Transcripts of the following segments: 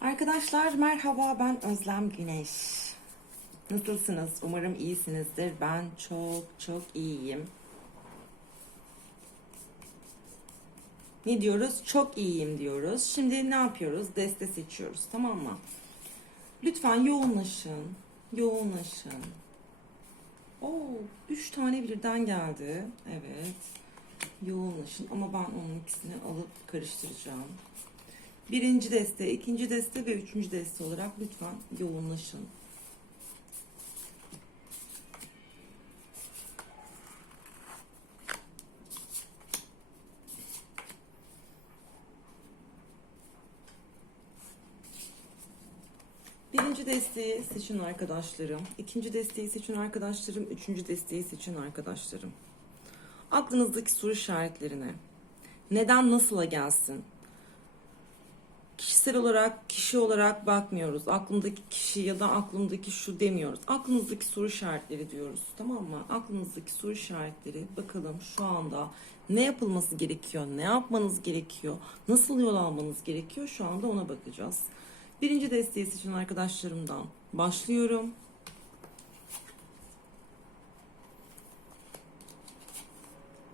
Arkadaşlar merhaba ben Özlem Güneş. Nasılsınız? Umarım iyisinizdir. Ben çok çok iyiyim. Ne diyoruz? Çok iyiyim diyoruz. Şimdi ne yapıyoruz? Deste seçiyoruz. Tamam mı? Lütfen yoğunlaşın. Yoğunlaşın. Oo, üç tane birden geldi. Evet. Yoğunlaşın ama ben onun ikisini alıp karıştıracağım. Birinci deste, ikinci deste ve üçüncü deste olarak lütfen yoğunlaşın. Birinci desteği seçin arkadaşlarım. ikinci desteği seçin arkadaşlarım. Üçüncü desteği seçin arkadaşlarım. Aklınızdaki soru işaretlerine. Neden nasıla gelsin? Kişisel olarak, kişi olarak bakmıyoruz. Aklımdaki kişi ya da aklımdaki şu demiyoruz. Aklınızdaki soru işaretleri diyoruz. Tamam mı? Aklınızdaki soru işaretleri bakalım şu anda ne yapılması gerekiyor, ne yapmanız gerekiyor, nasıl yol almanız gerekiyor şu anda ona bakacağız. Birinci desteği seçen arkadaşlarımdan başlıyorum.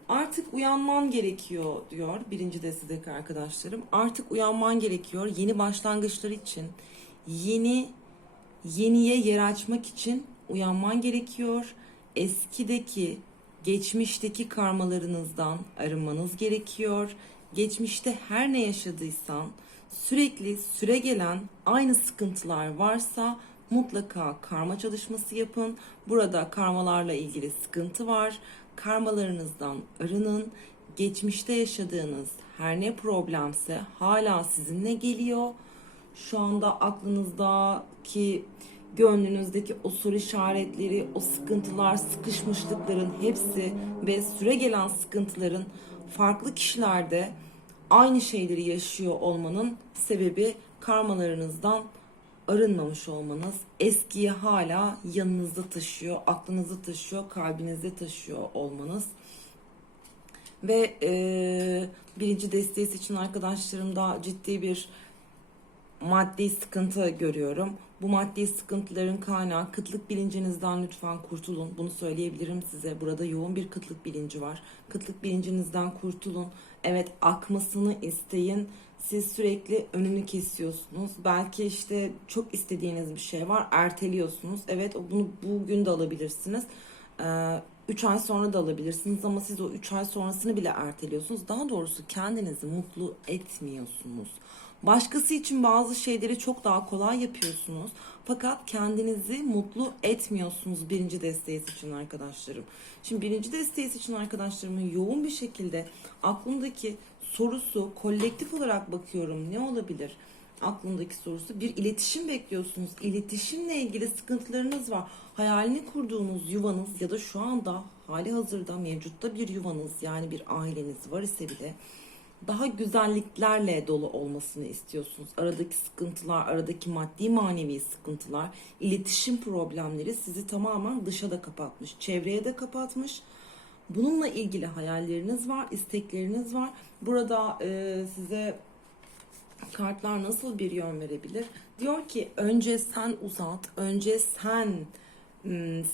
Artık uyanman gerekiyor diyor birinci destedeki arkadaşlarım. Artık uyanman gerekiyor yeni başlangıçlar için. Yeni yeniye yer açmak için uyanman gerekiyor. Eskideki, geçmişteki karmalarınızdan arınmanız gerekiyor. Geçmişte her ne yaşadıysan sürekli süre gelen aynı sıkıntılar varsa mutlaka karma çalışması yapın. Burada karmalarla ilgili sıkıntı var. Karmalarınızdan arının. Geçmişte yaşadığınız her ne problemse hala sizinle geliyor. Şu anda aklınızdaki, gönlünüzdeki o soru işaretleri, o sıkıntılar, sıkışmışlıkların hepsi ve süre gelen sıkıntıların farklı kişilerde aynı şeyleri yaşıyor olmanın sebebi karmalarınızdan arınmamış olmanız, eskiyi hala yanınızda taşıyor, aklınızda taşıyor, kalbinizde taşıyor olmanız. Ve e, birinci desteği için arkadaşlarımda ciddi bir maddi sıkıntı görüyorum. Bu maddi sıkıntıların kaynağı kıtlık bilincinizden lütfen kurtulun. Bunu söyleyebilirim size. Burada yoğun bir kıtlık bilinci var. Kıtlık bilincinizden kurtulun. Evet akmasını isteyin. Siz sürekli önünü kesiyorsunuz. Belki işte çok istediğiniz bir şey var. Erteliyorsunuz. Evet bunu bugün de alabilirsiniz. Ee, 3 ay sonra da alabilirsiniz ama siz o 3 ay sonrasını bile erteliyorsunuz. Daha doğrusu kendinizi mutlu etmiyorsunuz. Başkası için bazı şeyleri çok daha kolay yapıyorsunuz. Fakat kendinizi mutlu etmiyorsunuz birinci desteği için arkadaşlarım. Şimdi birinci desteği için arkadaşlarımın yoğun bir şekilde aklımdaki sorusu kolektif olarak bakıyorum ne olabilir? Aklımdaki sorusu bir iletişim bekliyorsunuz. İletişimle ilgili sıkıntılarınız var. Hayalini kurduğunuz yuvanız ya da şu anda hali hazırda mevcutta bir yuvanız yani bir aileniz var ise bile daha güzelliklerle dolu olmasını istiyorsunuz. Aradaki sıkıntılar, aradaki maddi manevi sıkıntılar, iletişim problemleri sizi tamamen dışa da kapatmış, çevreye de kapatmış. Bununla ilgili hayalleriniz var, istekleriniz var. Burada e, size kartlar nasıl bir yön verebilir? Diyor ki önce sen uzat, önce sen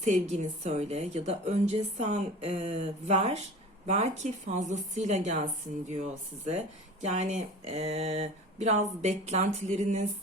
sevgini söyle ya da önce sen e, ver belki fazlasıyla gelsin diyor size. Yani e, biraz beklentileriniz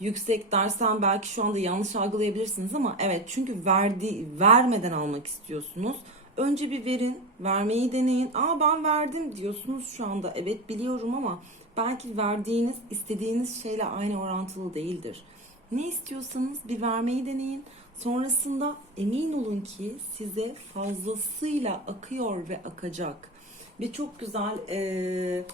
yüksek dersen belki şu anda yanlış algılayabilirsiniz ama evet çünkü verdi vermeden almak istiyorsunuz. Önce bir verin, vermeyi deneyin. Aa ben verdim diyorsunuz şu anda. Evet biliyorum ama belki verdiğiniz, istediğiniz şeyle aynı orantılı değildir. Ne istiyorsanız bir vermeyi deneyin. Sonrasında emin olun ki size fazlasıyla akıyor ve akacak. Ve çok güzel e,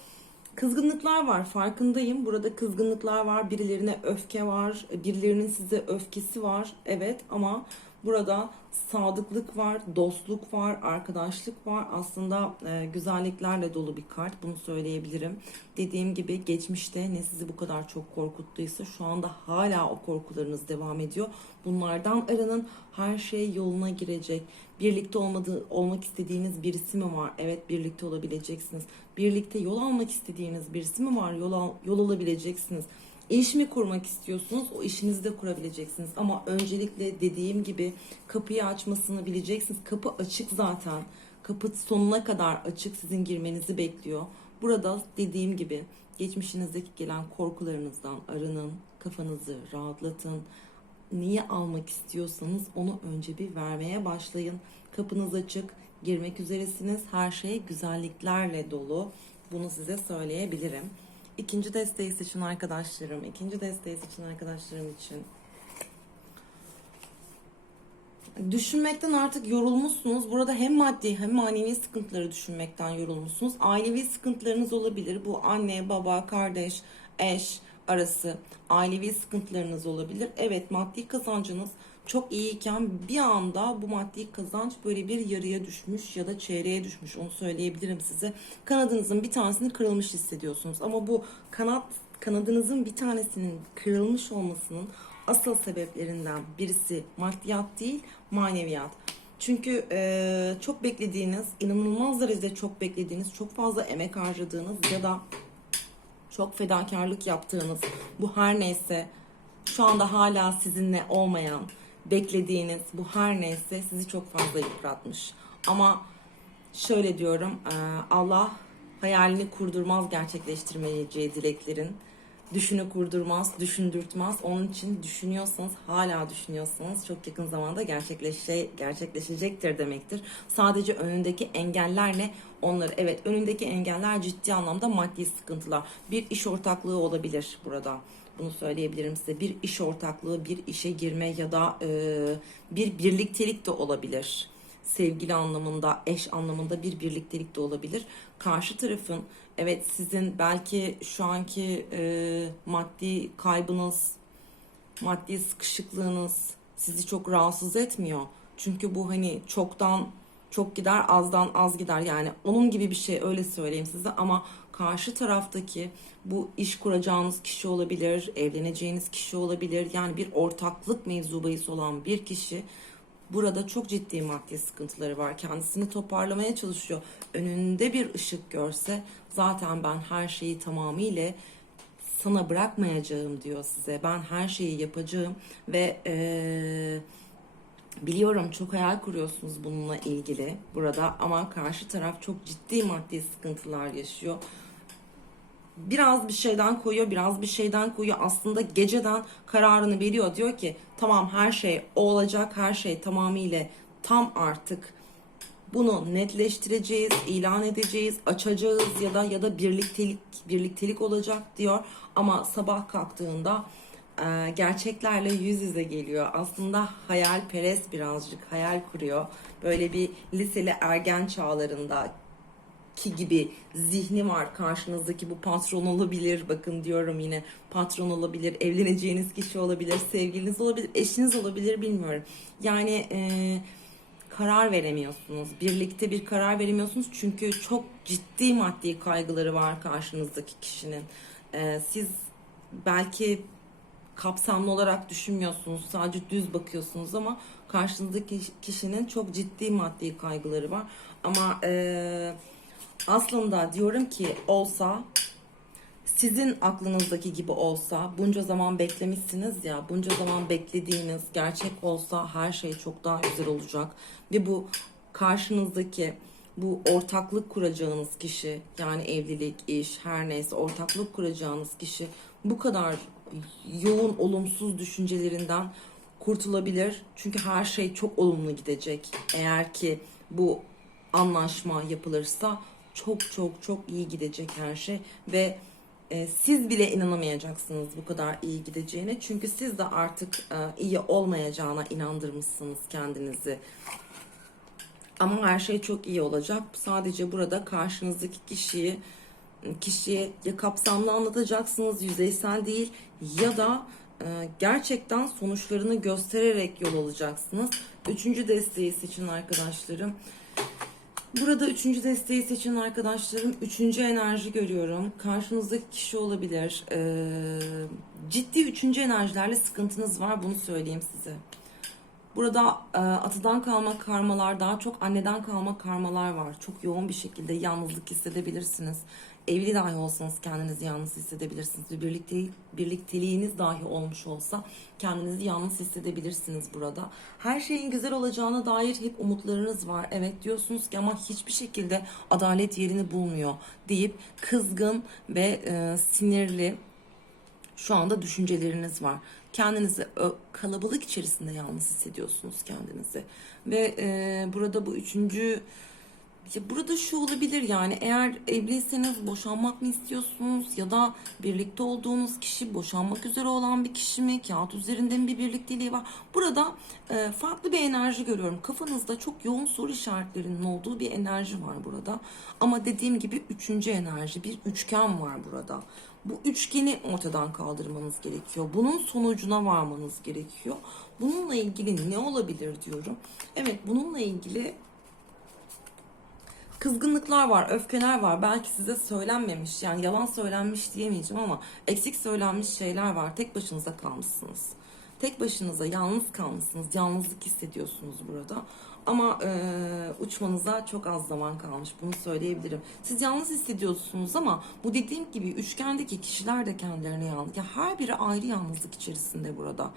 kızgınlıklar var farkındayım. Burada kızgınlıklar var, birilerine öfke var, birilerinin size öfkesi var. Evet ama burada sadıklık var, dostluk var, arkadaşlık var. Aslında e, güzelliklerle dolu bir kart. Bunu söyleyebilirim. Dediğim gibi geçmişte ne sizi bu kadar çok korkuttuysa şu anda hala o korkularınız devam ediyor. Bunlardan arının her şey yoluna girecek. Birlikte olmadığı, olmak istediğiniz birisi mi var? Evet birlikte olabileceksiniz. Birlikte yol almak istediğiniz birisi mi var? Yol, al, yol alabileceksiniz. İş mi kurmak istiyorsunuz? O işinizi de kurabileceksiniz. Ama öncelikle dediğim gibi kapıyı açmasını bileceksiniz. Kapı açık zaten. Kapı sonuna kadar açık sizin girmenizi bekliyor. Burada dediğim gibi geçmişinizdeki gelen korkularınızdan arının, kafanızı rahatlatın. Neyi almak istiyorsanız onu önce bir vermeye başlayın. Kapınız açık, girmek üzeresiniz. Her şey güzelliklerle dolu. Bunu size söyleyebilirim. İkinci desteği seçin arkadaşlarım. İkinci desteği seçin arkadaşlarım için. Düşünmekten artık yorulmuşsunuz. Burada hem maddi hem manevi sıkıntıları düşünmekten yorulmuşsunuz. Ailevi sıkıntılarınız olabilir. Bu anne, baba, kardeş, eş arası ailevi sıkıntılarınız olabilir. Evet maddi kazancınız çok iyiyken bir anda bu maddi kazanç böyle bir yarıya düşmüş ya da çeyreğe düşmüş onu söyleyebilirim size. Kanadınızın bir tanesini kırılmış hissediyorsunuz ama bu kanat kanadınızın bir tanesinin kırılmış olmasının asıl sebeplerinden birisi maddiyat değil maneviyat. Çünkü e, çok beklediğiniz, inanılmaz derecede çok beklediğiniz, çok fazla emek harcadığınız ya da çok fedakarlık yaptığınız bu her neyse şu anda hala sizinle olmayan beklediğiniz bu her neyse sizi çok fazla yıpratmış. Ama şöyle diyorum e, Allah hayalini kurdurmaz gerçekleştirmeyeceği dileklerin. Düşünü kurdurmaz, düşündürtmez. Onun için düşünüyorsanız, hala düşünüyorsanız çok yakın zamanda gerçekleşe, gerçekleşecektir demektir. Sadece önündeki engeller ne? Onları evet önündeki engeller ciddi anlamda maddi sıkıntılar. Bir iş ortaklığı olabilir burada. Bunu söyleyebilirim size. Bir iş ortaklığı, bir işe girme ya da e, bir birliktelik de olabilir sevgili anlamında, eş anlamında bir birliktelik de olabilir. Karşı tarafın evet sizin belki şu anki e, maddi kaybınız, maddi sıkışıklığınız sizi çok rahatsız etmiyor. Çünkü bu hani çoktan çok gider, azdan az gider. Yani onun gibi bir şey öyle söyleyeyim size ama karşı taraftaki bu iş kuracağınız kişi olabilir, evleneceğiniz kişi olabilir. Yani bir ortaklık mevzu bahis olan bir kişi Burada çok ciddi maddi sıkıntıları var. Kendisini toparlamaya çalışıyor. Önünde bir ışık görse zaten ben her şeyi tamamıyla sana bırakmayacağım diyor size. Ben her şeyi yapacağım ve eee, biliyorum çok hayal kuruyorsunuz bununla ilgili burada ama karşı taraf çok ciddi maddi sıkıntılar yaşıyor biraz bir şeyden koyuyor, biraz bir şeyden koyuyor. Aslında geceden kararını veriyor. Diyor ki tamam her şey olacak, her şey tamamıyla tam artık bunu netleştireceğiz, ilan edeceğiz, açacağız ya da ya da birliktelik birliktelik olacak diyor. Ama sabah kalktığında e, gerçeklerle yüz yüze geliyor. Aslında hayalperest birazcık hayal kuruyor. Böyle bir liseli ergen çağlarında ki gibi zihni var karşınızdaki. Bu patron olabilir bakın diyorum yine. Patron olabilir evleneceğiniz kişi olabilir sevgiliniz olabilir eşiniz olabilir bilmiyorum. Yani e, karar veremiyorsunuz. Birlikte bir karar veremiyorsunuz. Çünkü çok ciddi maddi kaygıları var karşınızdaki kişinin. E, siz belki kapsamlı olarak düşünmüyorsunuz sadece düz bakıyorsunuz ama karşınızdaki kişinin çok ciddi maddi kaygıları var. Ama eee aslında diyorum ki olsa sizin aklınızdaki gibi olsa bunca zaman beklemişsiniz ya bunca zaman beklediğiniz gerçek olsa her şey çok daha güzel olacak ve bu karşınızdaki bu ortaklık kuracağınız kişi yani evlilik, iş her neyse ortaklık kuracağınız kişi bu kadar yoğun olumsuz düşüncelerinden kurtulabilir. Çünkü her şey çok olumlu gidecek. Eğer ki bu anlaşma yapılırsa çok çok çok iyi gidecek her şey ve e, siz bile inanamayacaksınız bu kadar iyi gideceğine. Çünkü siz de artık e, iyi olmayacağına inandırmışsınız kendinizi. Ama her şey çok iyi olacak. Sadece burada karşınızdaki kişiyi kişiye ya kapsamlı anlatacaksınız, yüzeysel değil ya da e, gerçekten sonuçlarını göstererek yol alacaksınız. Üçüncü desteği seçin arkadaşlarım. Burada üçüncü desteği seçen arkadaşlarım üçüncü enerji görüyorum. Karşınızdaki kişi olabilir. Ee, ciddi üçüncü enerjilerle sıkıntınız var bunu söyleyeyim size. Burada e, atadan kalma karmalar daha çok anneden kalma karmalar var. Çok yoğun bir şekilde yalnızlık hissedebilirsiniz. Evli dahi olsanız kendinizi yalnız hissedebilirsiniz. Bir birlikte, birlikteliğiniz dahi olmuş olsa kendinizi yalnız hissedebilirsiniz burada. Her şeyin güzel olacağına dair hep umutlarınız var. Evet diyorsunuz ki ama hiçbir şekilde adalet yerini bulmuyor deyip kızgın ve e, sinirli şu anda düşünceleriniz var. Kendinizi kalabalık içerisinde yalnız hissediyorsunuz kendinizi. Ve e, burada bu üçüncü ya burada şu olabilir yani eğer evliyseniz boşanmak mı istiyorsunuz ya da birlikte olduğunuz kişi boşanmak üzere olan bir kişi mi kağıt üzerinde mi bir birlikteliği var? Burada e, farklı bir enerji görüyorum. Kafanızda çok yoğun soru işaretlerinin olduğu bir enerji var burada. Ama dediğim gibi üçüncü enerji bir üçgen var burada. Bu üçgeni ortadan kaldırmanız gerekiyor. Bunun sonucuna varmanız gerekiyor. Bununla ilgili ne olabilir diyorum. Evet bununla ilgili kızgınlıklar var, öfkeler var. Belki size söylenmemiş, yani yalan söylenmiş diyemeyeceğim ama eksik söylenmiş şeyler var. Tek başınıza kalmışsınız. Tek başınıza yalnız kalmışsınız. Yalnızlık hissediyorsunuz burada. Ama e, uçmanıza çok az zaman kalmış. Bunu söyleyebilirim. Siz yalnız hissediyorsunuz ama bu dediğim gibi üçgendeki kişiler de kendilerine yalnız. Ya her biri ayrı yalnızlık içerisinde burada.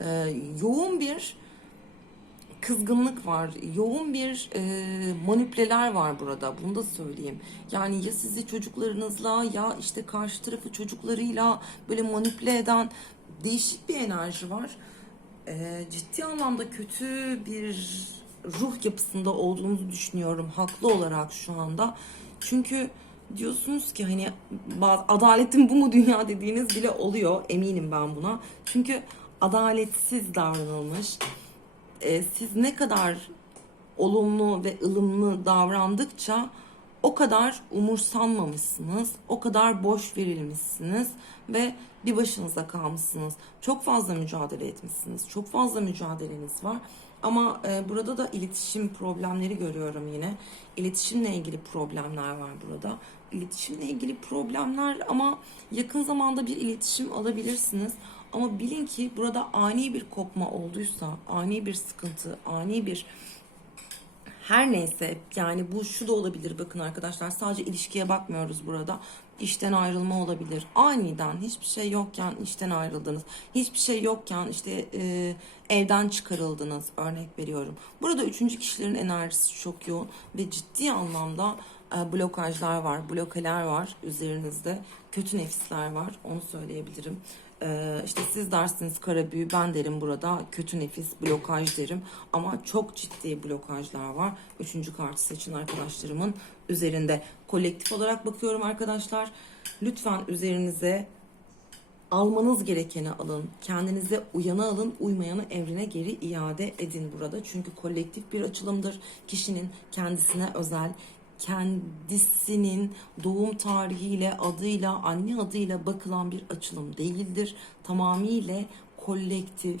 E, yoğun bir kızgınlık var, yoğun bir e, manipüleler var burada. Bunu da söyleyeyim. Yani ya sizi çocuklarınızla ya işte karşı tarafı çocuklarıyla böyle manipüle eden değişik bir enerji var. E, ciddi anlamda kötü bir ruh yapısında olduğunuzu düşünüyorum haklı olarak şu anda. Çünkü diyorsunuz ki hani adaletin bu mu dünya dediğiniz bile oluyor eminim ben buna. Çünkü adaletsiz davranılmış e, siz ne kadar olumlu ve ılımlı davrandıkça o kadar umursanmamışsınız, o kadar boş verilmişsiniz ve bir başınıza kalmışsınız. Çok fazla mücadele etmişsiniz, çok fazla mücadeleniz var. Ama e, burada da iletişim problemleri görüyorum yine. İletişimle ilgili problemler var burada. İletişimle ilgili problemler ama yakın zamanda bir iletişim alabilirsiniz. Ama bilin ki burada ani bir kopma olduysa, ani bir sıkıntı, ani bir her neyse yani bu şu da olabilir bakın arkadaşlar sadece ilişkiye bakmıyoruz burada. İşten ayrılma olabilir. Aniden hiçbir şey yokken işten ayrıldınız. Hiçbir şey yokken işte e, evden çıkarıldınız örnek veriyorum. Burada üçüncü kişilerin enerjisi çok yoğun ve ciddi anlamda e, blokajlar var, blokeler var üzerinizde. Kötü nefisler var onu söyleyebilirim. Ee, işte siz dersiniz kara büyü ben derim burada kötü nefis blokaj derim ama çok ciddi blokajlar var. Üçüncü kartı seçin arkadaşlarımın üzerinde. Kolektif olarak bakıyorum arkadaşlar. Lütfen üzerinize almanız gerekeni alın. Kendinize uyanı alın, uymayanı evrene geri iade edin burada. Çünkü kolektif bir açılımdır. Kişinin kendisine özel kendisinin doğum tarihiyle, adıyla, anne adıyla bakılan bir açılım değildir. Tamamıyla kolektif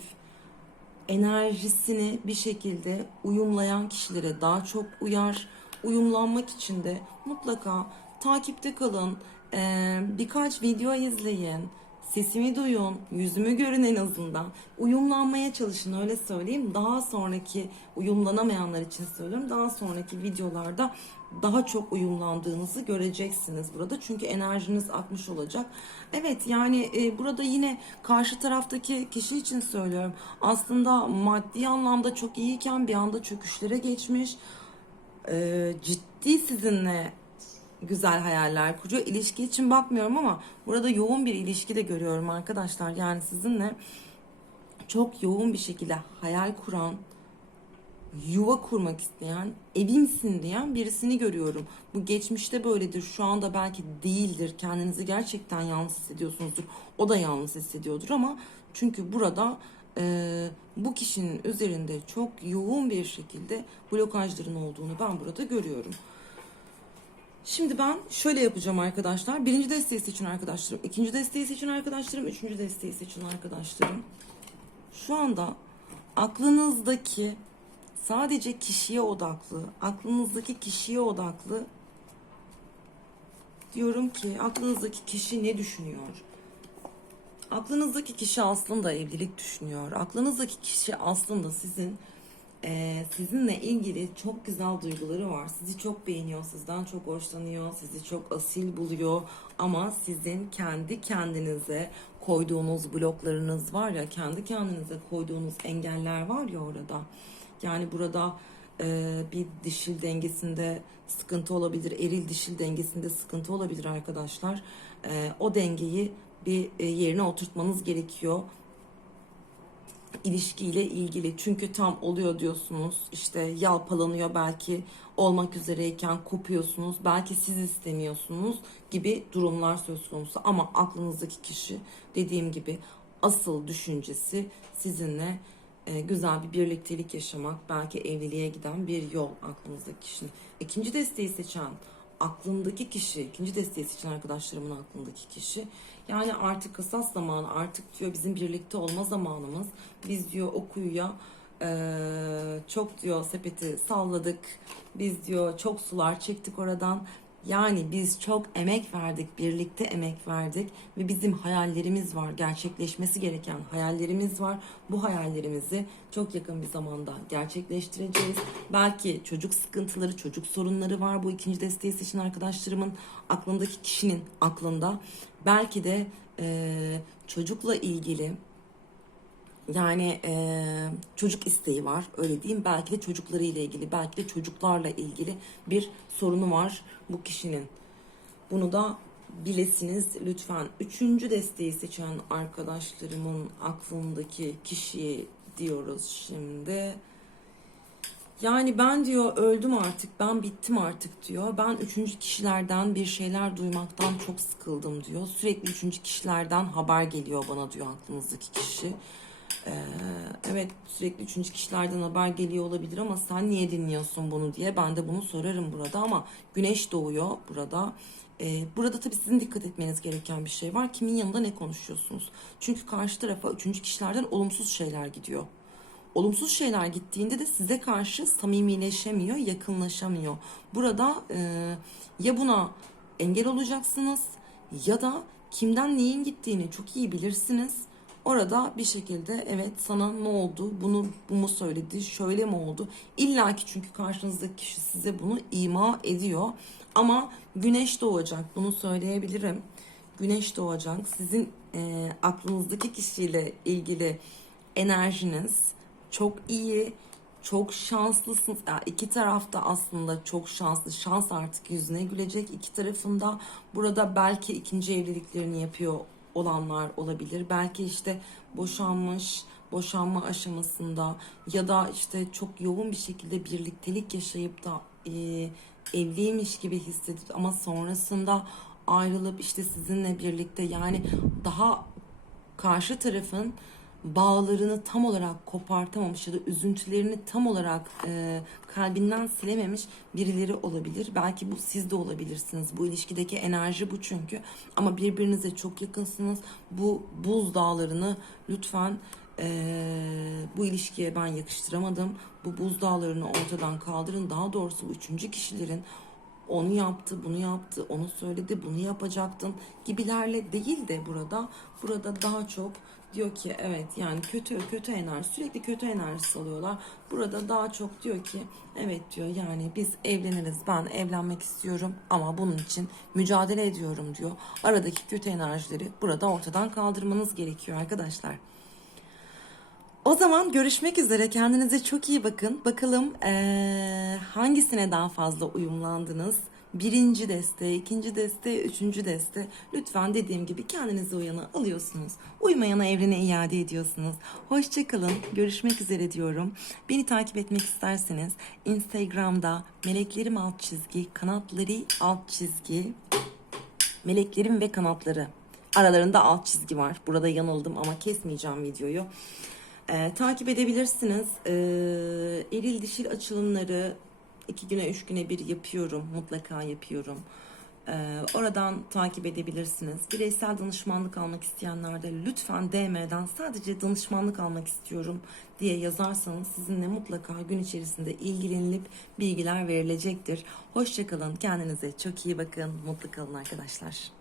enerjisini bir şekilde uyumlayan kişilere daha çok uyar. Uyumlanmak için de mutlaka takipte kalın. Ee, birkaç video izleyin. Sesimi duyun, yüzümü görün en azından. Uyumlanmaya çalışın öyle söyleyeyim. Daha sonraki uyumlanamayanlar için söylüyorum. Daha sonraki videolarda daha çok uyumlandığınızı göreceksiniz burada. Çünkü enerjiniz akmış olacak. Evet yani e, burada yine karşı taraftaki kişi için söylüyorum. Aslında maddi anlamda çok iyiyken bir anda çöküşlere geçmiş. E, ciddi sizinle güzel hayaller kuruyor. İlişki için bakmıyorum ama burada yoğun bir ilişki de görüyorum arkadaşlar. Yani sizinle çok yoğun bir şekilde hayal kuran, yuva kurmak isteyen, evimsin diyen birisini görüyorum. Bu geçmişte böyledir, şu anda belki değildir. Kendinizi gerçekten yalnız hissediyorsunuzdur. O da yalnız hissediyordur ama çünkü burada e, bu kişinin üzerinde çok yoğun bir şekilde blokajların olduğunu ben burada görüyorum. Şimdi ben şöyle yapacağım arkadaşlar. Birinci desteği seçin arkadaşlarım. ikinci desteği seçin arkadaşlarım. Üçüncü desteği seçin arkadaşlarım. Şu anda aklınızdaki sadece kişiye odaklı, aklınızdaki kişiye odaklı diyorum ki aklınızdaki kişi ne düşünüyor? Aklınızdaki kişi aslında evlilik düşünüyor. Aklınızdaki kişi aslında sizin e, sizinle ilgili çok güzel duyguları var. Sizi çok beğeniyor, sizden çok hoşlanıyor, sizi çok asil buluyor. Ama sizin kendi kendinize koyduğunuz bloklarınız var ya, kendi kendinize koyduğunuz engeller var ya orada. Yani burada e, bir dişil dengesinde sıkıntı olabilir, eril dişil dengesinde sıkıntı olabilir arkadaşlar. E, o dengeyi bir e, yerine oturtmanız gerekiyor ilişkiyle ilgili. Çünkü tam oluyor diyorsunuz işte yalpalanıyor belki olmak üzereyken kopuyorsunuz belki siz istemiyorsunuz gibi durumlar söz konusu. Ama aklınızdaki kişi dediğim gibi asıl düşüncesi sizinle e, güzel bir birliktelik yaşamak belki evliliğe giden bir yol aklınızdaki kişinin. İkinci desteği seçen aklındaki kişi, ikinci desteği seçen arkadaşlarımın aklındaki kişi. Yani artık kısas zamanı, artık diyor bizim birlikte olma zamanımız. Biz diyor o kuyuya çok diyor sepeti salladık. Biz diyor çok sular çektik oradan. Yani biz çok emek verdik, birlikte emek verdik ve bizim hayallerimiz var, gerçekleşmesi gereken hayallerimiz var. Bu hayallerimizi çok yakın bir zamanda gerçekleştireceğiz. Belki çocuk sıkıntıları, çocuk sorunları var bu ikinci desteği seçen arkadaşlarımın aklındaki kişinin aklında. Belki de eee, çocukla ilgili yani eee, çocuk isteği var öyle diyeyim. Belki de çocukları ile ilgili, belki de çocuklarla ilgili bir sorunu var bu kişinin. Bunu da bilesiniz lütfen. Üçüncü desteği seçen arkadaşlarımın aklındaki kişiyi diyoruz şimdi. Yani ben diyor öldüm artık, ben bittim artık diyor. Ben üçüncü kişilerden bir şeyler duymaktan çok sıkıldım diyor. Sürekli üçüncü kişilerden haber geliyor bana diyor aklınızdaki kişi. Ee, evet sürekli üçüncü kişilerden haber geliyor olabilir ama sen niye dinliyorsun bunu diye ben de bunu sorarım burada ama güneş doğuyor burada. Ee, burada tabii sizin dikkat etmeniz gereken bir şey var. Kimin yanında ne konuşuyorsunuz? Çünkü karşı tarafa üçüncü kişilerden olumsuz şeyler gidiyor. Olumsuz şeyler gittiğinde de size karşı samimileşemiyor, yakınlaşamıyor. Burada e, ya buna engel olacaksınız ya da kimden neyin gittiğini çok iyi bilirsiniz. Orada bir şekilde evet sana ne oldu, bunu bu mu söyledi, şöyle mi oldu? İlla ki çünkü karşınızdaki kişi size bunu ima ediyor. Ama güneş doğacak, bunu söyleyebilirim. Güneş doğacak. Sizin e, aklınızdaki kişiyle ilgili enerjiniz çok iyi, çok şanslısınız. Ya iki tarafta aslında çok şanslı. Şans artık yüzüne gülecek iki tarafında. Burada belki ikinci evliliklerini yapıyor olanlar olabilir. Belki işte boşanmış, boşanma aşamasında ya da işte çok yoğun bir şekilde birliktelik yaşayıp da e, evliymiş gibi hissedip ama sonrasında ayrılıp işte sizinle birlikte yani daha karşı tarafın bağlarını tam olarak kopartamamış ya da üzüntülerini tam olarak e, kalbinden silememiş birileri olabilir. Belki bu siz de olabilirsiniz. Bu ilişkideki enerji bu çünkü. Ama birbirinize çok yakınsınız. Bu buz dağlarını lütfen e, bu ilişkiye ben yakıştıramadım. Bu buz dağlarını ortadan kaldırın. Daha doğrusu bu üçüncü kişilerin onu yaptı, bunu yaptı, onu söyledi, bunu yapacaktın gibilerle değil de burada burada daha çok diyor ki evet yani kötü kötü enerji sürekli kötü enerji alıyorlar. Burada daha çok diyor ki evet diyor yani biz evleniriz ben evlenmek istiyorum ama bunun için mücadele ediyorum diyor. Aradaki kötü enerjileri burada ortadan kaldırmanız gerekiyor arkadaşlar. O zaman görüşmek üzere. Kendinize çok iyi bakın. Bakalım eee, hangisine daha fazla uyumlandınız? Birinci deste, ikinci deste, üçüncü deste. Lütfen dediğim gibi kendinize uyanı alıyorsunuz. Uymayana evrene iade ediyorsunuz. Hoşçakalın. Görüşmek üzere diyorum. Beni takip etmek isterseniz Instagram'da meleklerim alt çizgi, kanatları alt çizgi, meleklerim ve kanatları. Aralarında alt çizgi var. Burada yanıldım ama kesmeyeceğim videoyu. Ee, takip edebilirsiniz. Ee, eril dişil açılımları iki güne üç güne bir yapıyorum. Mutlaka yapıyorum. Ee, oradan takip edebilirsiniz. Bireysel danışmanlık almak isteyenler de lütfen DM'den sadece danışmanlık almak istiyorum diye yazarsanız sizinle mutlaka gün içerisinde ilgilenilip bilgiler verilecektir. Hoşçakalın. Kendinize çok iyi bakın. Mutlu kalın arkadaşlar.